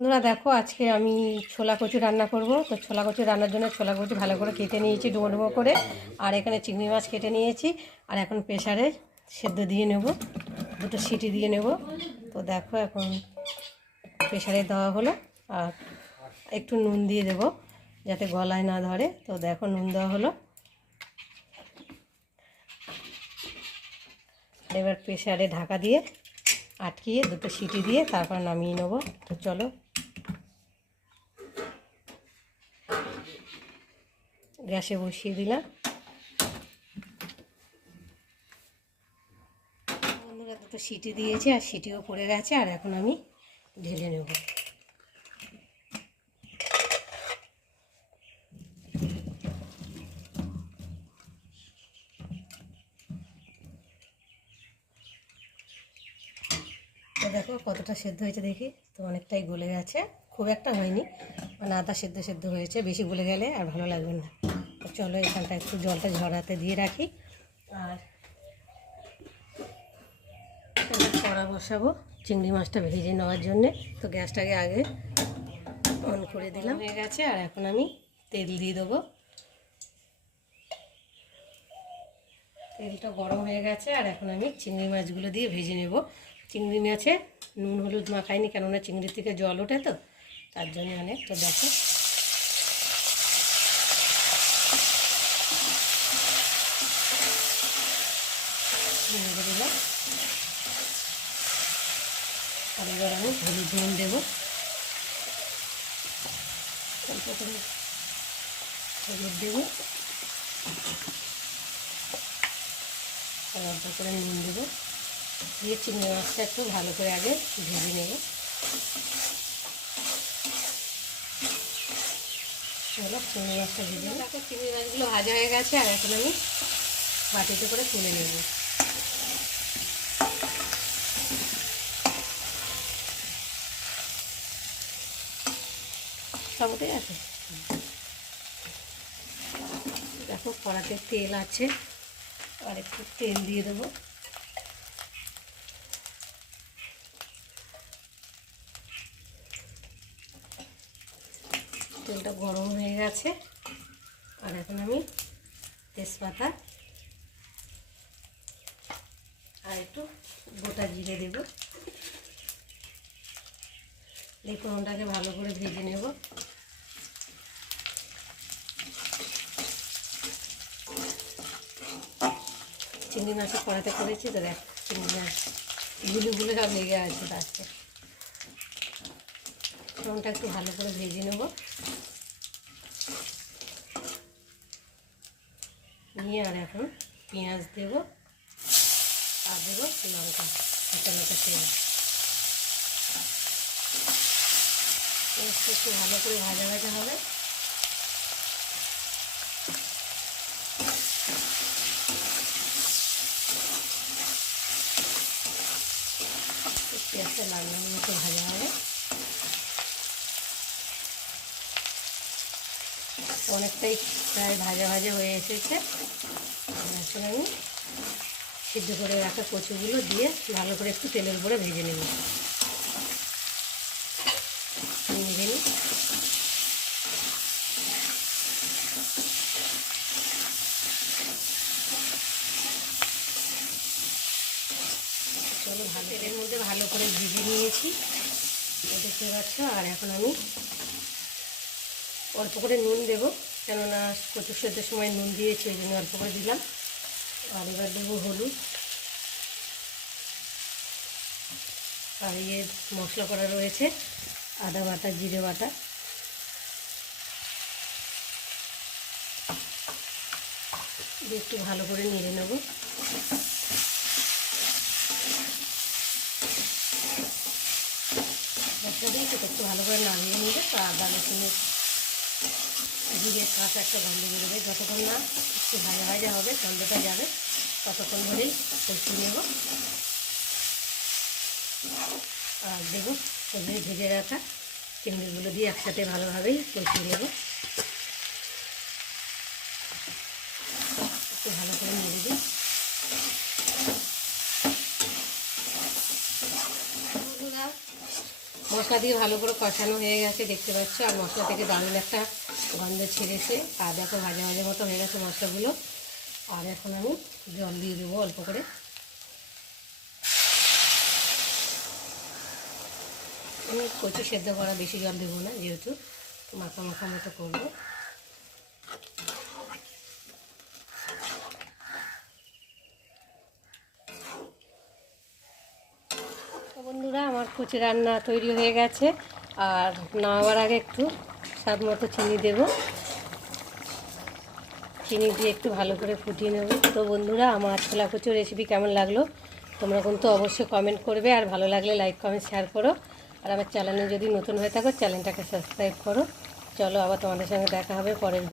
বন্ধুরা দেখো, আজকে আমি ছোলা কচু রান্না করব। তো ছোলা কচু রান্নার জন্য ছোলা কচু ভালো করে কেটে নিয়েছি, ডুবো ডুবো করে। আর এখানে চিংড়ি মাছ কেটে নিয়েছি। আর এখন প্রেশারে সেদ্ধ দিয়ে নেব, দুটো সিটি দিয়ে নেব। তো দেখো, এখন প্রেশারে দেওয়া হলো। আর একটু নুন দিয়ে দেব, যাতে গলায় না ধরে। তো দেখো, নুন দেওয়া হলো। এবার প্রেশারে ঢাকা দিয়ে আটকিয়ে দুটো সিটি দিয়ে তারপর নামিয়ে নেব। তো চলো গ্যাসে বসিয়ে দিলাম। দুটো সিটি দিয়েছে, আর সিটিও পড়ে গেছে, আর এখন আমি ঢেলে নেব। তো দেখো কতটা সেদ্ধ হয়েছে দেখি, তো অনেকটাই গলে গেছে। খুব একটা হয়নি মানে আদা সেদ্ধ সেদ্ধ হয়েছে, বেশি গলে গেলে আর ভালো লাগবে না। তো চলো এখানটা একটু জলটা ঝরাতে দিয়ে রাখি। আর কড়া বসাবো, চিংড়ি মাছটা ভেজে নেওয়ার জন্যে। তো গ্যাসটাকে আগে অন করে দিলাম। হয়ে গেছে, আর এখন আমি তেল দিয়ে দেবো। তেলটা গরম হয়ে গেছে, আর এখন আমি চিংড়ি মাছগুলো দিয়ে ভেজে নেব। চিংড়ি মাছে নুন হলুদ মাখাইনি, কেননা চিংড়ির থেকে জল ওঠে তো, তার জন্য অনেক তো দেখো। নেড়ে দিলাম আর এবার আমি হলুদ নুন দেবো। অল্প করে হলুদ দেবো আর অল্প করে নুন দেবো দিয়ে চিংড়ি মাছটা একটু ভালো করে আগে ভেজে নেব চলো চিংড়ি মাছটা ভেজে চিংড়ি মাছগুলো ভাজা হয়ে গেছে আর এখন আমি বাটিতে করে তুলে নেব উঠে গেছে দেখো, কড়াতে তেল আছে। আর একটু তেল দিয়ে দেবো। তেলটা গরম হয়ে গেছে। আর এখন আমি তেজপাতা আর একটু গোটা জিরে দেব। এই ফোড়নটাকে ভালো করে ভেজে নেব। চিংড়ি মাছের কড়াতে করেছি, তো দেখ, চিংড়ি মাছ গুলি গুলি সব লেগে আছে তাতে ফোড়নটা একটু ভালো করে ভেজে নেব। নিয়ে আর এখন পেঁয়াজ দেবো, আর দেবো লঙ্কা, কাঁচা লঙ্কা পেঁয়াজটা একটু ভালো করে ভাজা ভাজা হবে। পেঁয়াজটা লাল লাল মতো ভাজা হবে অনেকটাই প্রায় ভাজা ভাজা হয়ে এসেছে এখন আমি সিদ্ধ করে রাখা কচুগুলো দিয়ে ভালো করে একটু তেলের উপরে ভেজে নেব। ভেজে নিই। ভালো ভালো করে ভেজে নিয়েছি। দেখতে পাচ্ছ? আর এখন আমি অল্প করে নুন দেবো। কেননা কচুর সেদ্ধের সময় নুন দিয়েছি ওই জন্য অল্প করে দিলাম। আর এবার দেবো হলুদ। আর ইয়ে মশলা করা রয়েছে, আদা বাটা, জিরে বাটা। একটু ভালো করে নেড়ে নেব মশলা দিয়ে সেটা একটু ভালো করে নামিয়ে নিবে তো আদা রসুনের জিরে কাঁচা একটা গন্ধ বেরোবে যতক্ষণ না একটু ভাজা ভাজা হবে, গন্ধটা যাবে, ততক্ষণ ধরেই কষিয়ে নেব। আর দেবো সবজি ভেজে রাখা চিংড়িগুলো দিয়ে একসাথে ভালোভাবেই কষিয়ে নেব একটু ভালো করে নেড়ে দিই বন্ধুরা মশলা দিয়ে ভালো করে কষানো হয়ে গেছে, দেখতে পাচ্ছ। আর মশলা থেকে দারুণ একটা গন্ধ ছেড়েছে। আর দেখো ভাজা ভাজা মতো হয়ে গেছে মশলাগুলো। আর এখন আমি জল দিয়ে দেবো অল্প করে। আমি কচু সেদ্ধ করা বেশি জল দেবো না, যেহেতু মাখা মাখা মতো করব তো বন্ধুরা আমার কুচি রান্না তৈরি হয়ে গেছে। আর নামাবার আগে একটু স্বাদ মতো চিনি দেব। চিনি দিয়ে একটু ভালো করে ফুটিয়ে নেব। তো বন্ধুরা, আমার ছোলা কচুর রেসিপি কেমন লাগল? তোমরা কিন্তু অবশ্যই কমেন্ট করবে। আর ভালো লাগলে লাইক কমেন্ট শেয়ার করো। আর আমার চ্যানেলে যদি নতুন হয়ে থাকো চ্যানেলটাকে সাবস্ক্রাইব করো। চলো আবার তোমাদের সঙ্গে দেখা হবে পরের